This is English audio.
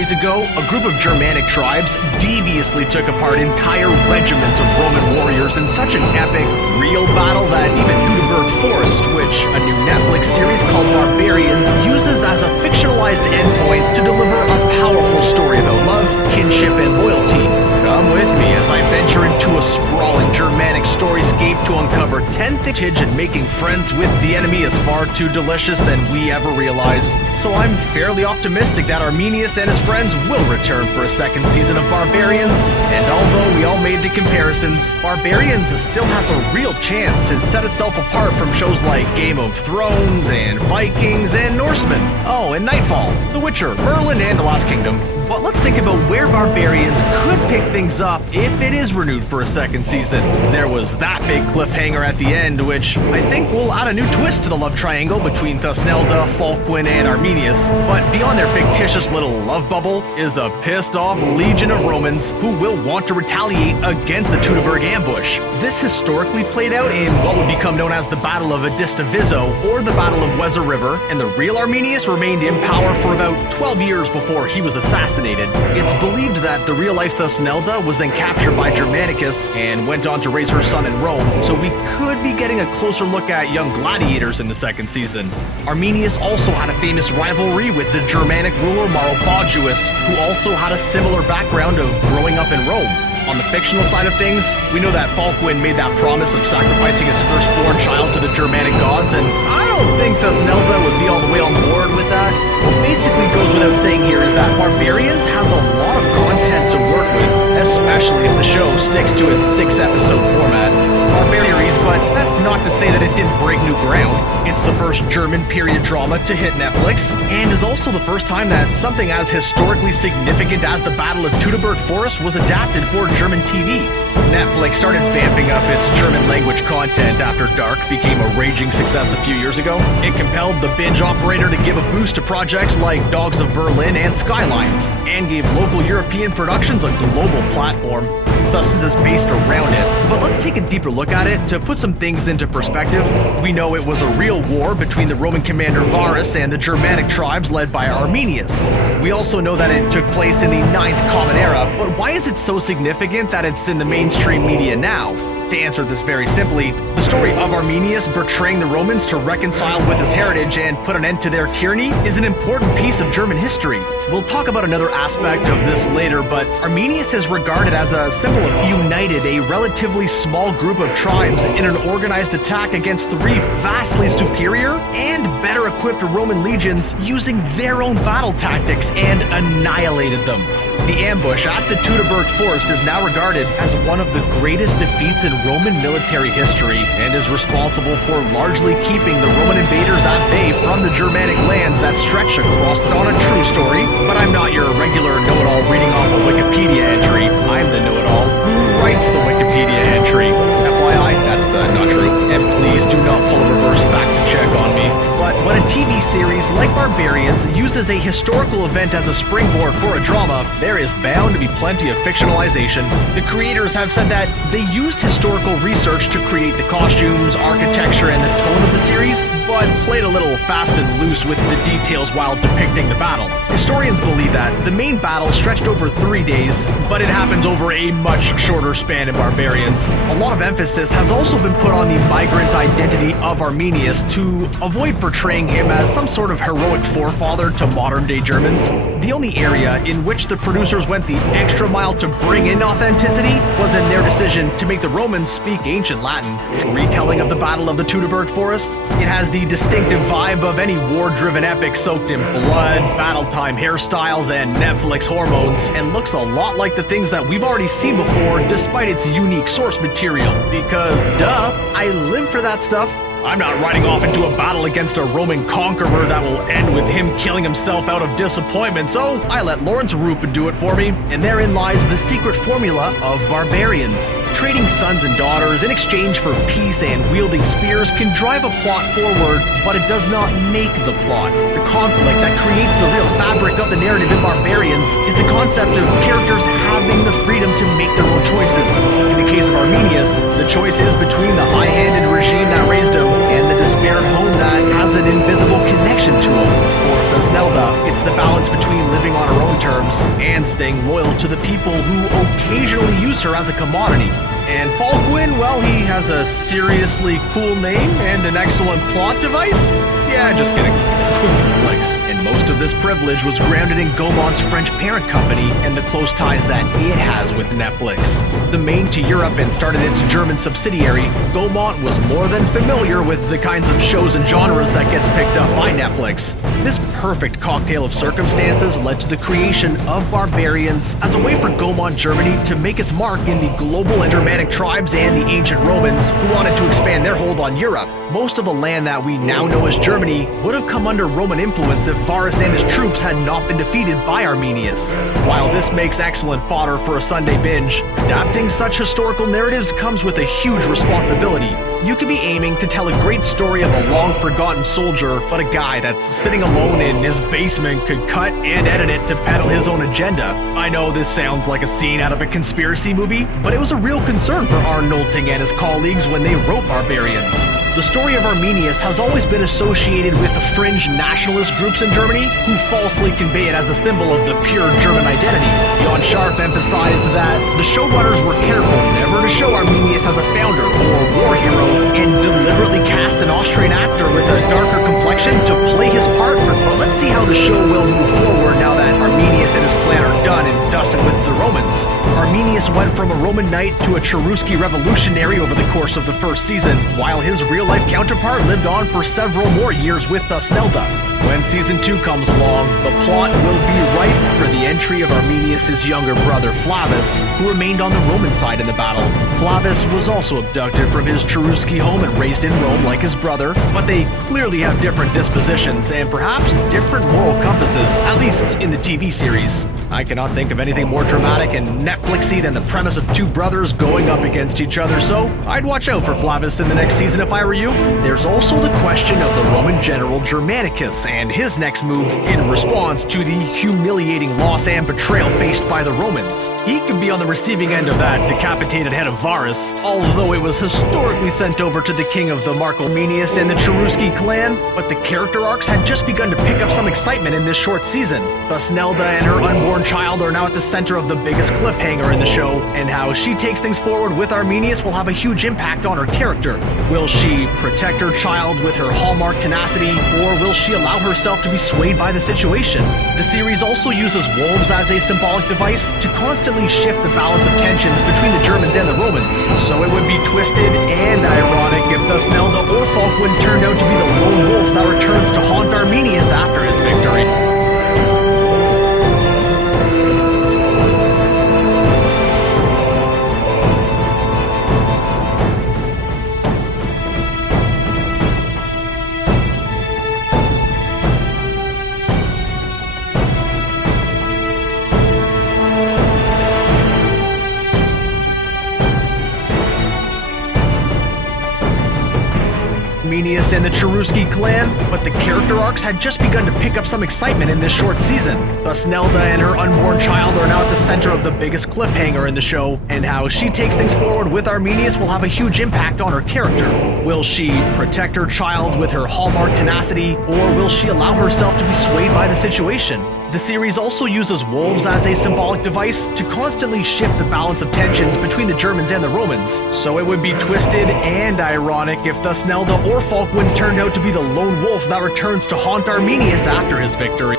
centuries ago, a group of Germanic tribes deviously took apart entire regiments of Roman warriors in such an epic, real battle that even Teutoburg Forest, which a new Netflix series called Barbarians uses as a fictionalized endpoint to deliver a powerful story about love, kinship, and loyalty. Come with me as I venture into a sprawling Germanic storyscape to uncover 10 vintage and making friends with the enemy is far too delicious than we ever realize. So I'm fairly optimistic that Arminius and his friends will return for a second season of Barbarians. And although we all made the comparisons, Barbarians still has a real chance to set itself apart from shows like Game of Thrones and Vikings and Norsemen. Oh, and Nightfall, The Witcher, Merlin, and The Last Kingdom. But let's think about where Barbarians could pick things up if it is renewed for a second season. There was that big cliffhanger at the end, which I think will add a new twist to the love triangle between Thusnelda, Falkwin, and Arminius. But beyond their fictitious little love bubble is a pissed off legion of Romans who will want to retaliate against the Teutoburg ambush. This historically played out in what would become known as the Battle of Edistavizo or the Battle of Weser River, and the real Arminius remained in power for about 12 years before he was assassinated. It's believed that the real-life Thusnelda was then captured by Germanicus and went on to raise her son in Rome, so we could be getting a closer look at young gladiators in the second season. Arminius also had a famous rivalry with the Germanic ruler Maroboduus, who also had a similar background of growing up in Rome. On the fictional side of things, we know that Falkwind made that promise of sacrificing his firstborn child to the Germanic gods, and I don't think Thusnelda would be all the way on board with that. What basically goes without saying here is that Barbarians has a lot of content to work with, especially if the show sticks to its 6-episode format. Barbarians, but that's not to say that it didn't break new ground. It's the first German period drama to hit Netflix, and is also the first time that something as historically significant as the Battle of Teutoburg Forest was adapted for German TV. Netflix started vamping up its German language content after Dark became a raging success a few years ago. It compelled the binge operator to give a boost to projects like Dogs of Berlin and Skylines, and gave local European productions a global platform. Thus is based around it. But let's take a deeper look at it to put some things into perspective. We know it was a real war between the Roman commander Varus and the Germanic tribes led by Arminius. We also know that it took place in the 9th Common Era, but why is it so significant that it's in the mainstream media now? To answer this very simply, the story of Arminius betraying the Romans to reconcile with his heritage and put an end to their tyranny is an important piece of German history. We'll talk about another aspect of this later, but Arminius is regarded as a symbol of united a relatively small group of tribes in an organized attack against 3 vastly superior and better equipped Roman legions using their own battle tactics and annihilated them. The ambush at the Teutoburg Forest is now regarded as one of the greatest defeats in Roman military history and is responsible for largely keeping the Roman invaders at bay from the Germanic lands that stretch across on a true story. But I'm not your regular know-it-all reading off a Wikipedia entry. I'm the know-it-all who writes the Wikipedia entry. FYI, that's not true. And please do not pull a reverse fact check on me. But when a TV series like Barbarians uses a historical event as a springboard for a drama, there is bound to be plenty of fictionalization. The creators have said that they used historical research to create the costumes, architecture, and the tone of the series, but played a little fast and loose with the details while depicting the battle. Historians believe that the main battle stretched over 3 days, but it happened over a much shorter span in Barbarians. A lot of emphasis has also been put on the migrant identity of Arminius to avoid portraying him as some sort of heroic forefather to modern-day Germans. The only area in which the producers went the extra mile to bring in authenticity was in their decision to make the Romans speak ancient Latin. Retelling of the Battle of the Teutoburg Forest, it has the distinctive vibe of any war-driven epic soaked in blood, battle-time hairstyles, and Netflix hormones, and looks a lot like the things that we've already seen before despite its unique source material. Because, duh, I live for that stuff. I'm not riding off into a battle against a Roman conqueror that will end with him killing himself out of disappointment, so I let Lawrence Rupa do it for me, and therein lies the secret formula of Barbarians. Trading sons and daughters in exchange for peace and wielding spears can drive a plot forward, but it does not make the plot. The conflict that creates the real fabric of the narrative in Barbarians is the concept of characters having the freedom to make their own choices. In the case of Arminius, the choice is between the high-handed regime that raised him and the despaired home that has an invisible connection to him. For Thusnelda, it's the balance between living on her own terms and staying loyal to the people who occasionally use her as a commodity. And Falkwind, well, he has a seriously cool name and an excellent plot device? Yeah, just kidding. And most of this privilege was grounded in Gaumond's French parent company and the close ties that it has with Netflix. The main to Europe and started its German subsidiary, Gaumont was more than familiar with the kinds of shows and genres that gets picked up by Netflix. This perfect cocktail of circumstances led to the creation of Barbarians as a way for Gaumont Germany to make its mark in the global and Germanic tribes and the ancient Romans who wanted to expand their hold on Europe. Most of the land that we now know as Germany would have come under Roman influence if Varus and his troops had not been defeated by Arminius. While this makes excellent fodder for a Sunday binge, adapting such historical narratives comes with a huge responsibility. You could be aiming to tell a great story of a long-forgotten soldier, but a guy that's sitting alone in his basement could cut and edit it to peddle his own agenda. I know this sounds like a scene out of a conspiracy movie, but it was a real concern for Arne Nolting and his colleagues when they wrote Barbarians. The story of Arminius has always been associated with the fringe nationalist groups in Germany who falsely convey it as a symbol of the pure German identity. Jan Scharf emphasized that the showrunners were careful never to show Arminius as a founder or war hero and deliberately cast an Austrian actor with a darker complexion to play his part. But let's see how the show will move forward now that Arminius and his clan are done and dusted with the Romans. Arminius went from a Roman knight to a Cherusci revolutionary over the course of the first season, while his real-life counterpart lived on for several more years with Thusnelda. When season 2 comes along, the plot will be ripe for the entry of Arminius' younger brother Flavius, who remained on the Roman side in the battle. Flavius was also abducted from his Cherusci home and raised in Rome like his brother, but they clearly have different dispositions and perhaps different moral compasses, at least in the TV series. I cannot think of anything more dramatic and Netflixy than the premise of two brothers going up against each other, so I'd watch out for Flavius in the next season if I were you. There's also the question of the Roman general Germanicus and his next move in response to the humiliating loss and betrayal faced by the Romans. He could be on the receiving end of that decapitated head of Varus, although it was historically sent over to the king of the Marcomannius and the Cherusci clan, but the character arcs had just begun to pick up some excitement in this short season. Thusnelda and her unborn child are now at the center of the biggest cliffhanger in the show, and how she takes things forward with Arminius will have a huge impact on her character. Will she protect her child with her hallmark tenacity, or will she allow herself to be swayed by the situation? The series also uses wolves as a symbolic device to constantly shift the balance of tensions between the Germans and the Romans, so it would be twisted and ironic if Thusnelda or Falkwind turned out to be the lone wolf that returns to haunt Arminius after his victory. Arminius and the Cherusci clan, but the character arcs had just begun to pick up some excitement in this short season. Thusnelda and her unborn child are now at the center of the biggest cliffhanger in the show, and how she takes things forward with Arminius will have a huge impact on her character. Will she protect her child with her hallmark tenacity, or will she allow herself to be swayed by the situation? The series also uses wolves as a symbolic device to constantly shift the balance of tensions between the Germans and the Romans, so it would be twisted and ironic if Thusnelda or Falkwind turned out to be the lone wolf that returns to haunt Arminius after his victory.